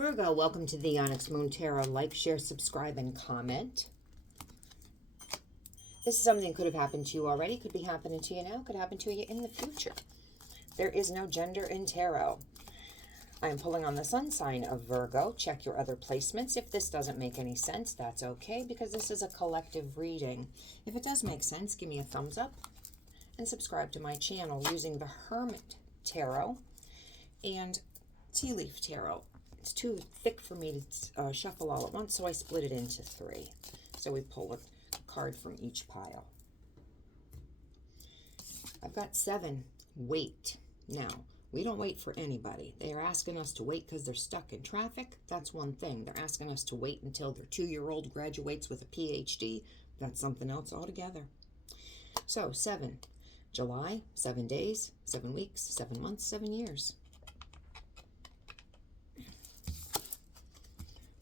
Virgo, welcome to the Onyx Moon Tarot. Like, share, subscribe, and comment. This is something that could have happened to you already, could be happening to you now, could happen to you in the future. There is no gender in tarot. I am pulling on the sun sign of Virgo. Check your other placements. If this doesn't make any sense, that's okay, because this is a collective reading. If it does make sense, give me a thumbs up and subscribe to my channel using the Hermit Tarot and Tea Leaf Tarot. It's too thick for me to shuffle all at once, so I split it into 3. So we pull a card from each pile. I've got 7. Wait. Now, we don't wait for anybody. They are asking us to wait because they're stuck in traffic. That's one thing. They're asking us to wait until their 2-year-old graduates with a PhD. That's something else altogether. So, 7. July, 7 days, 7 weeks, 7 months, 7 years.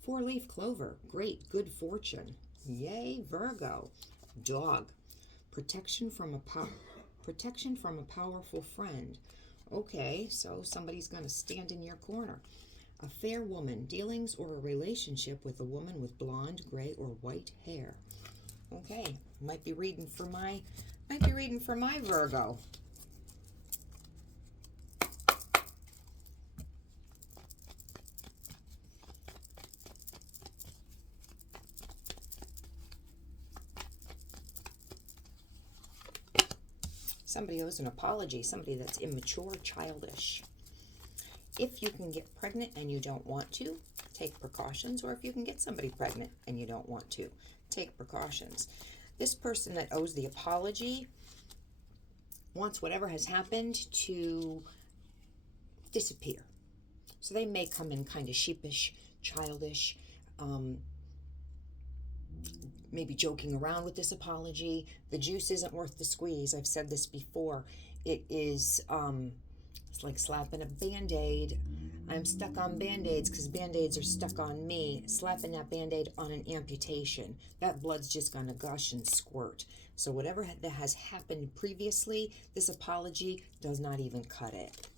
4-leaf clover. Great, good fortune. Yay, Virgo. Dog. Protection from a powerful friend. Okay, so somebody's going to stand in your corner. A fair woman. Dealings or a relationship with a woman with blonde, gray, or white hair. Okay, might be reading for my Virgo. Somebody owes an apology, somebody that's immature, childish. If you can get pregnant and you don't want to, take precautions. Or if you can get somebody pregnant and you don't want to, take precautions. This person that owes the apology wants whatever has happened to disappear. So they may come in kind of sheepish, childish, maybe joking around with this apology. The juice isn't worth the squeeze. I've said this before. It is, it's like slapping a Band-Aid. I'm stuck on Band-Aids because Band-Aids are stuck on me. Slapping that Band-Aid on an amputation. That blood's just going to gush and squirt. So whatever that has happened previously, this apology does not even cut it.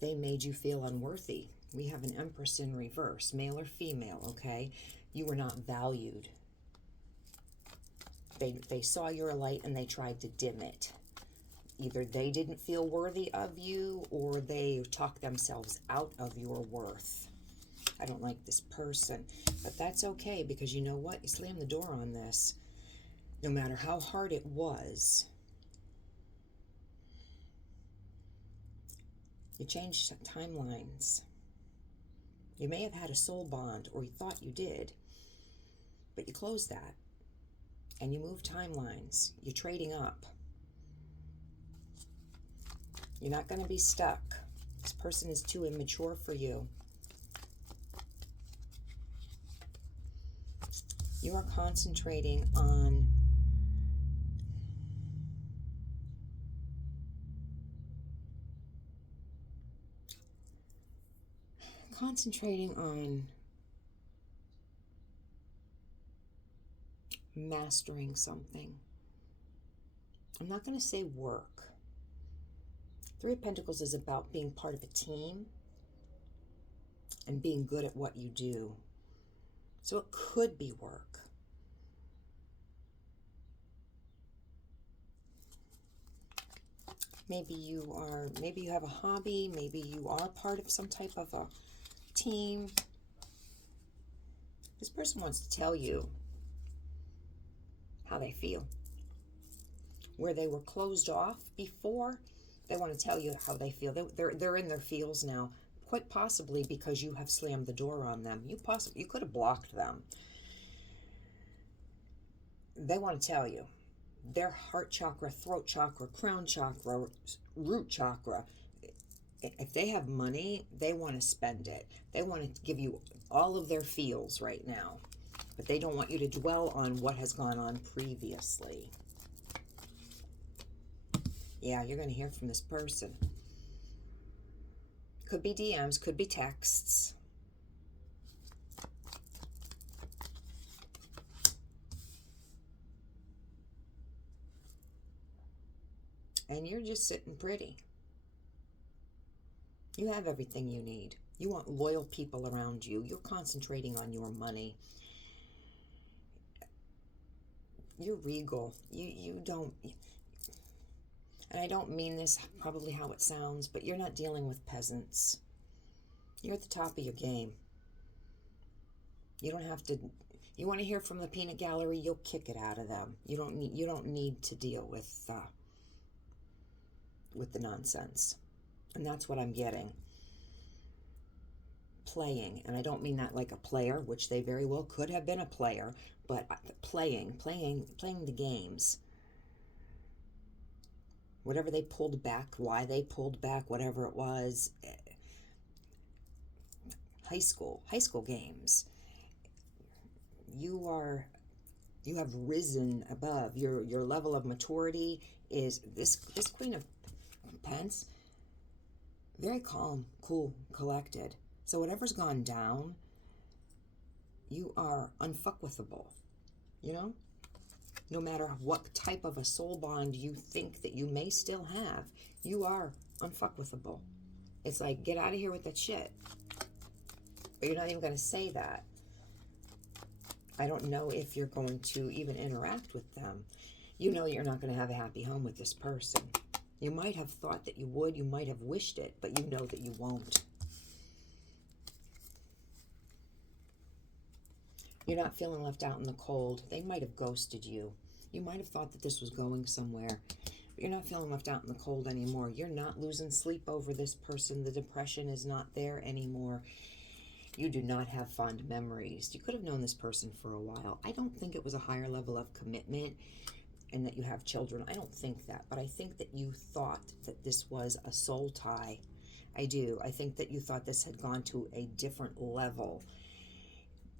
They made you feel unworthy. We have an Empress in reverse, male or female, okay? You were not valued. They saw your light and they tried to dim it. Either they didn't feel worthy of you or they talked themselves out of your worth. I don't like this person, but that's okay, because you know what? You slammed the door on this. No matter how hard it was, you changed timelines. You may have had a soul bond, or you thought you did, but you closed that, and you moved timelines. You're trading up. You're not going to be stuck. This person is too immature for you. You are concentrating on mastering something. I'm not going to say work. 3 of Pentacles is about being part of a team and being good at what you do. So it could be work. Maybe you have a hobby, maybe you are part of some type of a team. This person wants to tell you how they feel. Where they were closed off before, they want to tell you how they feel. They're in their feels now, quite possibly because you have slammed the door on them. You could have blocked them. They want to tell you. Their heart chakra, throat chakra, crown chakra, root chakra, if they have money, they want to spend it. They want to give you all of their feels right now, but they don't want you to dwell on what has gone on previously. Yeah, you're going to hear from this person. Could be DMs, could be texts. And you're just sitting pretty. You have everything you need. You want loyal people around you. You're concentrating on your money. You're regal. You don't, and I don't mean this probably how it sounds, but you're not dealing with peasants. You're at the top of your game. You don't have to, you want to hear from the peanut gallery, you'll kick it out of them. You don't need to deal with the nonsense. And that's what I'm getting. Playing, and I don't mean that like a player, which they very well could have been a player, but playing the games. Whatever they pulled back, why they pulled back, whatever it was. High school games. You have risen above. Your level of maturity is this Queen of Pence, very calm, cool, collected. So whatever's gone down, you are unfuckwithable, you know? No matter what type of a soul bond you think that you may still have, you are unfuckwithable. It's like, get out of here with that shit. But you're not even going to say that. I don't know if you're going to even interact with them. You know you're not going to have a happy home with this person. You might have thought that you would, you might have wished it, but you know that you won't. You're not feeling left out in the cold. They might have ghosted you. You might have thought that this was going somewhere, but you're not feeling left out in the cold anymore. You're not losing sleep over this person. The depression is not there anymore. You do not have fond memories. You could have known this person for a while. I don't think it was a higher level of commitment and that you have children. I don't think that, but I think that you thought that this was a soul tie. I do. I think that you thought this had gone to a different level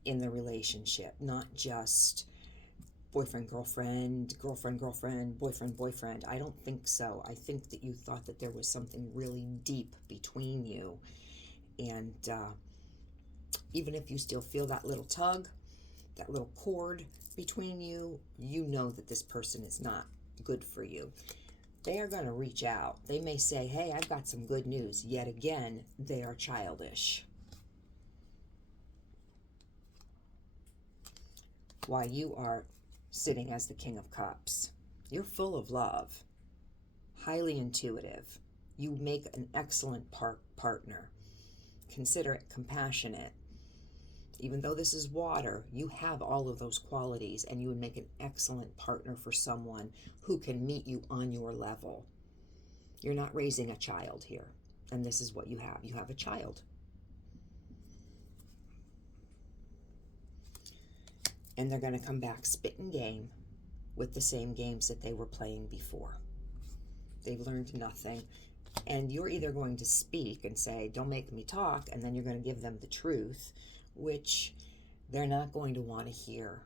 in the relationship, not just boyfriend, girlfriend, girlfriend, girlfriend, boyfriend, boyfriend. I don't think so. I think that you thought that there was something really deep between you. And even if you still feel that little tug, that little cord between you, you know that this person is not good for you. They are going to reach out. They may say, hey, I've got some good news. Yet again, they are childish. Why you are sitting as the King of Cups. You're full of love, highly intuitive. You make an excellent partner, considerate, compassionate. Even though this is water, you have all of those qualities, and you would make an excellent partner for someone who can meet you on your level. You're not raising a child here, and this is what you have. You have a child. And they're going to come back spitting game with the same games that they were playing before. They've learned nothing. And you're either going to speak and say, don't make me talk, and then you're going to give them the truth, which they're not going to want to hear.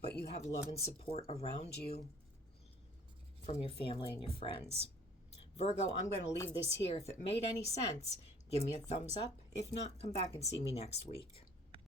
But you have love and support around you from your family and your friends. Virgo, I'm going to leave this here. If it made any sense, give me a thumbs up. If not, come back and see me next week.